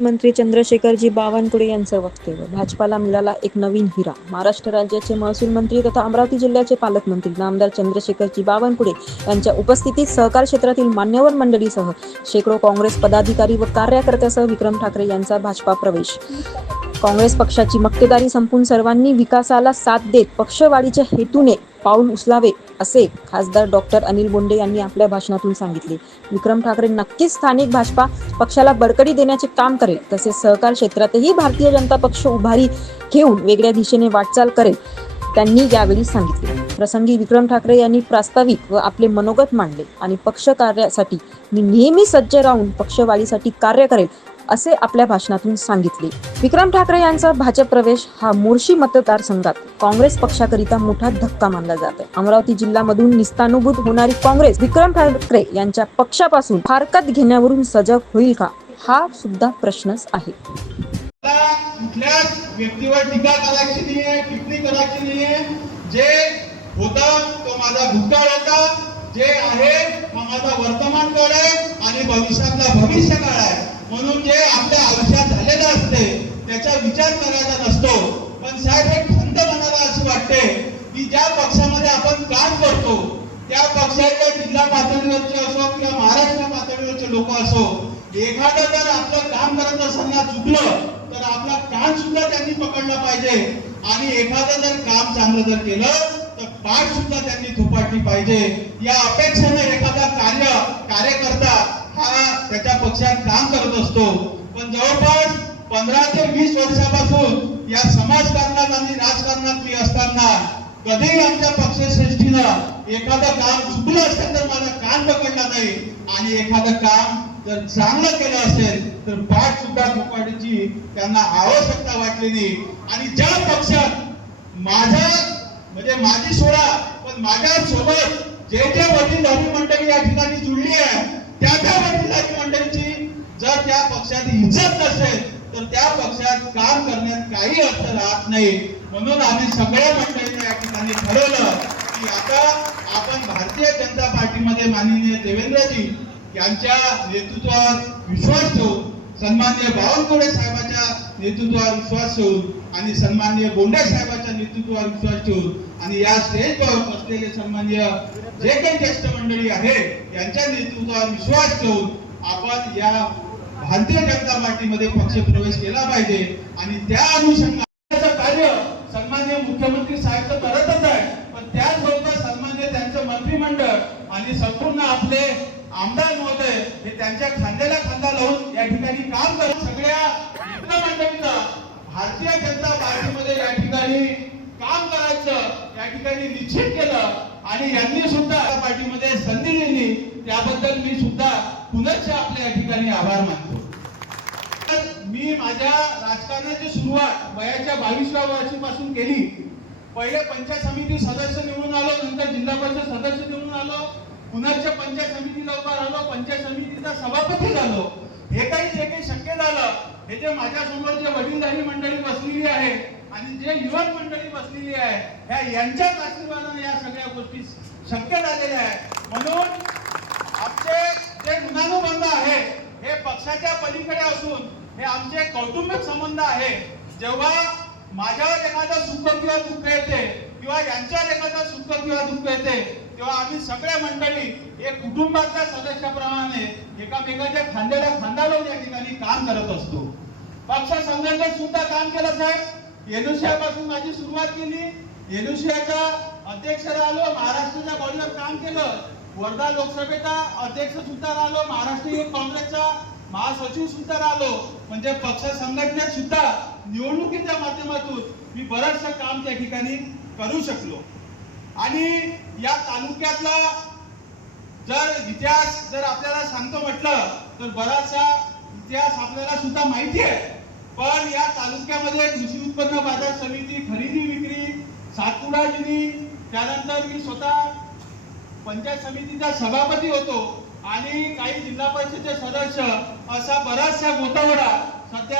मंत्री चंद्रशेखरजी बावनकुळे यांचं वक्तव्य. भाजपाला मिळाला एक नवीन हिरा. महाराष्ट्र राज्याचे महसूल मंत्री तथा अमरावती जिल्ह्याचे पालकमंत्री नामदार चंद्रशेखरजी बावनकुळे यांच्या उपस्थितीत सहकार क्षेत्रातील मान्यवर मंडळीसह शेकडो काँग्रेस पदाधिकारी व कार्यकर्त्यासह विक्रम ठाकरे यांचा भाजपा प्रवेश. काँग्रेस पक्षाची मक्तेदारी संपून सर्वांनी विकासाला साथ देत पक्षवाढीच्या हेतूने पाऊल उचलावे असे खासदार डॉक्टर अनिल बोंडे यांनी आपल्या भाषणातून सांगितले. विक्रम ठाकरे नक्कीच स्थानिक भाजपा पक्षाला बळकटी देण्याचे काम करेल तसेच सहकार क्षेत्रातही भारतीय जनता पक्ष उभारी घेऊन वेगळ्या दिशेने वाटचाल करेल त्यांनी यावेळी सांगितले. प्रसंगी विक्रम ठाकरे यांनी प्रास्ताविक व आपले मनोगत मांडले आणि पक्ष कार्यासाठी मी नेहमी सज्ज राहून पक्षवाढीसाठी कार्य करेल असे आपल्या भाषणातून सांगितले. विक्रम ठाकरे यांचा भाजप प्रवेश हा मोर्शी मतदारसंघात काँग्रेस पक्षाकरिता मोठा धक्का मानला जात आहे अमरावती जिल्ह्यामधून निस्तानुभूत होणारी काँग्रेस विक्रम ठाकरे यांच्या पक्षापासून फारकत घेण्यावरून सजग होईल का? हा सुद्धा प्रश्नच आहे. कुठल्याच व्यक्तीवर टीका करायची नाहीये टिप्पणी करायची नाहीये. जे होता तो माझा भूतकाळ होता. जे आहे हा माझा वर्तमान काळ आहे आणि भविष्यातला भविष्य काळ आहे. म्हणून जे आपल्या आयुष्यात झालेलं असते त्याचा विचार करायचा नसतो. पण साहेब एक खंत मनाला अशी वाटते की ज्या पक्षामध्ये आपण काम करतो त्या पक्षाच्या जिल्हा पातळीवरचे असो किंवा महाराष्ट्र पातळीवरचे लोक असो एखादं जर आपलं काम करत असताना चुकलं तर आपला कान सुद्धा त्यांनी पकडला पाहिजे. आणि एखादं जर काम चांगलं जर केलं तर पाठ सुद्धा त्यांनी थोपाटली पाहिजे. या अपेक्षेने एखादा कार्य कार्यकर्ता त्याच्या पक्षात काम करत असतो. पण जवळपास पंधरा ते वीस वर्षापासून या समाजकारणात आणि राजकारणात मी असताना कधीही आमच्या पक्षश्रेष्ठीनं एखादं काम चुकलं असेल तर मला कान पकडला नाही. आणि एखादं काम जर चांगलं केलं असेल तर पाठ सुद्धा थोपाडीची त्यांना आवश्यकता वाटली नाही. आणि ज्या पक्षात माझ्या म्हणजे माझी सोडा पण माझ्या सोबत जे जे वडीलधारी मंडळी या ठिकाणी जुळली आहे त्या त्या वडीलधारी मंडळीची जर त्या पक्षात इज्जत नसेल तर त्या पक्षात काम करण्यात काही अर्थ राहत नाही. म्हणून आम्ही सगळ्या मंडळींना या ठिकाणी ठरवलं की आता आपण भारतीय जनता पार्टीमध्ये माननीय देवेंद्रजी यांच्या नेतृत्वावर विश्वास ठेवून सन्माननीय बावनकुळे साहेबांच्या नेतृत्वावर विश्वास ठेवून आणि सन्माननीय बोंडे साहेबांच्या नेतृत्वावर विश्वास ठेवून आणि या स्टेजवर बसलेले सन्माननीय जे काही ज्येष्ठ मंडळी आहे यांच्या नेतृत्वावर विश्वास ठेवून आपण या भारतीय जनता पार्टीमध्ये पक्ष प्रवेश केला पाहिजे आणि त्या अनुषंगाचं कार्य सन्मान्य मुख्यमंत्री साहेब तर करतच आहे पण त्याचबरोबर सन्मान्य त्यांचं मंत्रिमंडळ आणि संपूर्ण आपले आमदार महोदय हे त्यांच्या खांद्याला खांदा लावून या ठिकाणी काम करत भारतीय जनता पार्टीमध्ये या ठिकाणी काम करायचं या ठिकाणी निश्चित केलं आणि यांनी सुद्धा पार्टीमध्ये संधी दिली त्याबद्दल मी सुद्धा पुनश्च आपल्या या ठिकाणी आभार मानतो. तर मी माझ्या राजकारणाची सुरुवात वयाच्या बावीसव्या वर्षीपासून केली. पहिले पंचायत समिती सदस्य निवडून आलो नंतर जिल्हा परिषद सदस्य निवडून आलो पुनश्च पंचायत समितीला उभा राहिलो पंचायत समितीचा सभापती झालो. हे काही जे काही शक्य झालं हे जे माझ्यासमोर जे वडीलधारी मंडळी बसलेली आहे आणि जे युवक मंडळी बसलेली आहे ह्या यांच्याच आशीर्वादाने या सगळ्या गोष्टी शक्य झालेल्या आहे म्हणून आमचे जे गुणानुबंध आहे हे पक्षाच्या पलीकडे असून हे आमचे कौटुंबिक संबंध आहे. जेव्हा माझ्यावर एखादं सुख किंवा दुःख येते किंवा यांच्यावर एखादं सुख किंवा दुःख येते तेव्हा आम्ही सगळ्या मंडळी एक कुटुंबाच्या सदस्याप्रमाणे एकामेकाच्या खांद्याला खांदा लावून या ठिकाणी काम करत असतो. पक्ष संघटनेत सुद्धा काम केलं साहेब. येनुशियापासून माझी सुरुवात केली. येनुशियाचा अध्यक्ष राहिलो महाराष्ट्राच्या बॉडीवर काम केलं. वर्धा लोकसभेचा अध्यक्ष सुद्धा राहिलो महाराष्ट्र युवक काँग्रेसचा महासचिव सुद्धा राहिलो. म्हणजे पक्ष संघटनेत सुद्धा निवडणुकीच्या माध्यमातून मी बरचसं काम त्या ठिकाणी करू शकलो. आणि या तालुक्यातला जर इतिहास जर आपल्याला सांगतो म्हटलं तर बराचसा इतिहास आपल्याला सुद्धा माहिती आहे. पण या तालुक्यामध्ये कृषी उत्पन्न बाजार समिती खरेदी विक्री सातपुडागिरी त्यानंतर मी स्वतः पंचायत समितीचा सभापती होतो आणि काही जिल्हा परिषदेचे सदस्य असा बराचसा गोतावडा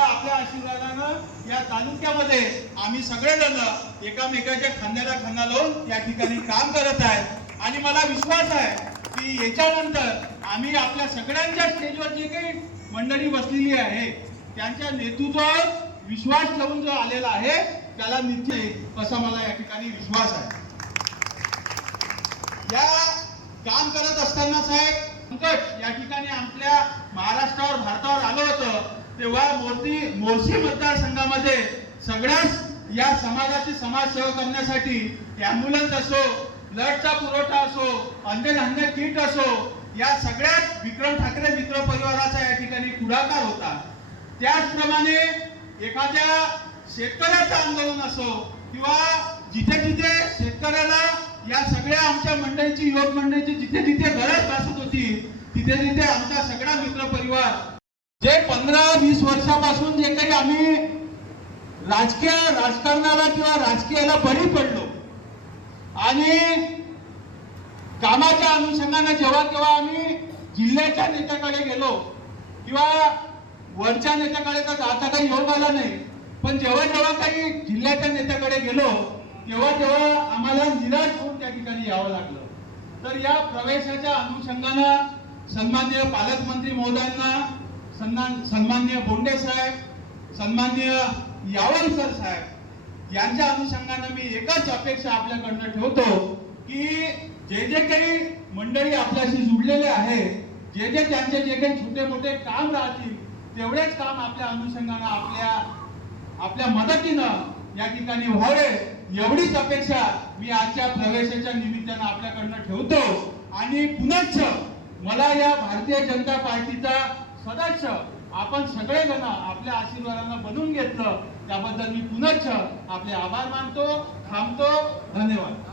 आपल्या आशीर्वादानं या तालुक्यामध्ये आम्ही सगळेजण एकामेकाच्या खांद्याला खांदा लावून या ठिकाणी काम करत आहे. आणि मला विश्वास आहे की याच्यानंतर आम्ही आपल्या सगळ्यांच्या स्टेजवर जे काही मंडळी बसलेली आहे. त्यांच्या नेतृत्वावर विश्वास ठेवून जो आलेला आहे त्याला निश्चय असा मला या ठिकाणी विश्वास आहे. या काम करत असताना साहेब संकट या ठिकाणी आपल्या महाराष्ट्रावर भारतावर आलं होतं तेव्हा मोर्ती मोर्शी मतदारसंघामध्ये सगळ्याच या समाजाची समाजसेवा करण्यासाठी ॲम्ब्युलन्स असो ब्लडचा पुरवठा असो अन्नधान्य किट असो या सगळ्यात विक्रम ठाकरे मित्र परिवाराचा या ठिकाणी पुढाकार होता. त्याचप्रमाणे एखाद्या शेतकऱ्याचं आंदोलन असो किंवा जिथे जिथे शेतकऱ्याला या सगळ्या आमच्या मंडळीची युवक मंडळीची जिथे जिथे गरज भासत होती तिथे तिथे आमचा सगळा मित्र परिवार जे पंधरा वीस वर्षापासून जे काही आम्ही राजकीय राजकारणाला किंवा राजकीयाला बळी पडलो आणि कामाच्या अनुषंगाने जेव्हा केव्हा आम्ही जिल्ह्याच्या नेत्याकडे गेलो किंवा वरच्या नेत्याकडे तर आता काही योग आला नाही पण जेव्हा जेव्हा काही जिल्ह्याच्या नेत्याकडे गेलो तेव्हा तेव्हा आम्हाला निराश होऊन त्या ठिकाणी यावं लागलं. तर या प्रवेशाच्या अनुषंगानं सन्माननीय पालकमंत्री महोदयांना सन्मान सन्मान्य बोंडे साहेब सन्मान्य यावलकर साहेब यांच्या अनुषंगानं मी एकच अपेक्षा आपल्याकडनं ठेवतो की जे जे काही मंडळी आपल्याशी जुडलेले आहे जे जे त्यांचे जे काही छोटे मोठे काम राहतील तेवढेच काम आपल्या अनुषंगानं आपल्या आपल्या मदतीनं या ठिकाणी व्हावे एवढीच अपेक्षा मी आजच्या प्रवेशाच्या निमित्तानं आपल्याकडनं ठेवतो. आणि पुनश्च मला या भारतीय जनता पार्टीचा सदाच आपण सगळेजण आपल्या आशीर्वादांना बनवून घेतलं त्याबद्दल मी पुनश्च आपले आभार मानतो थांबतो. धन्यवाद.